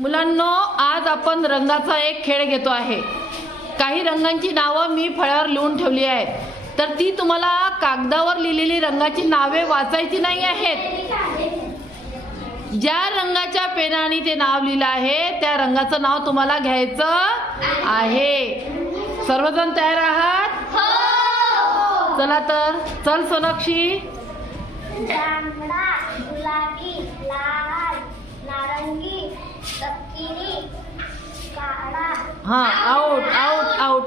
मुलांनो, आज आपण रंगाचा एक खेळ घेतो आहे। काही रंगांची नावं मी फळ्यावर लिहून ठेवली आहेत, तर ती तुम्हाला कागदावर लिहिलेली रंगाची नावे वाचायची नाही आहेत। ज्या रंगाच्या पेनाने ते नाव लिहिलं आहे त्या रंगाचं नाव तुम्हाला घ्यायचं आहे। सर्वजण तयार आहात? हो। चला तर, चल सोनाक्षी। जांभळा, गुलाबी, लाल, नारंगी, तपकिरी, काळा। हाँ, आउट आउट आउट।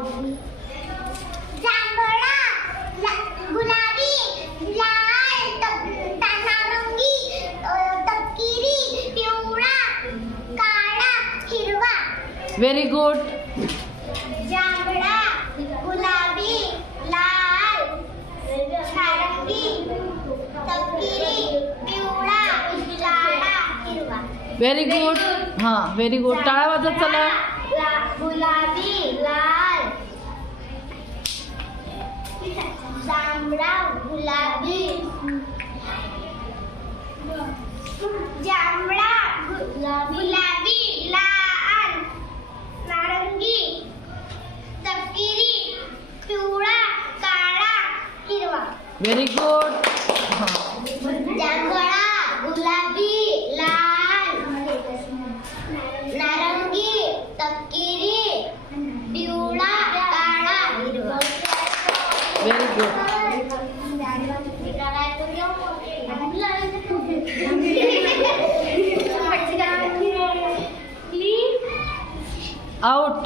जांभळा, गुलाबी, लाल, नारंगी, तपकिरी, पिवळा, काळा, हिरवा। Very good. जांभळा, गुलाबी, लाल, नारंगी, तपकिरी, पिवळा, काळा, हिरवा। Very good. हाँ, व्हेरी गुड। टाळ्या वाजत चला। गुलाबी, लाल, जांभळा, गुलाबी, जांभळा, गुलाबी, लाल, नारंगी, तपकिरी, पिवळा, काळा, हिरवा। Very good. जांभळा, गुलाबी, लाल, नारंगी, तपकिरी, पिवळा, काळा, हिरवा। Very good. आउट।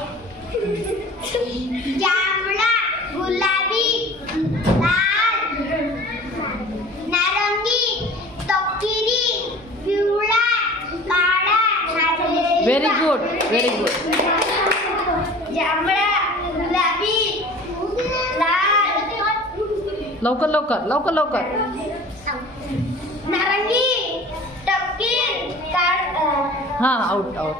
जांभळा, गुलाबी, लाल, नारंगी, तपकिरी, पिवळा, काळा, हिरवा। Very good, very good. जांभळा, गुलाबी, लाल, लवकर लवकर लवकर लवकर। नारंगी, तपकिरी, काळा। हाँ, आउट आउट।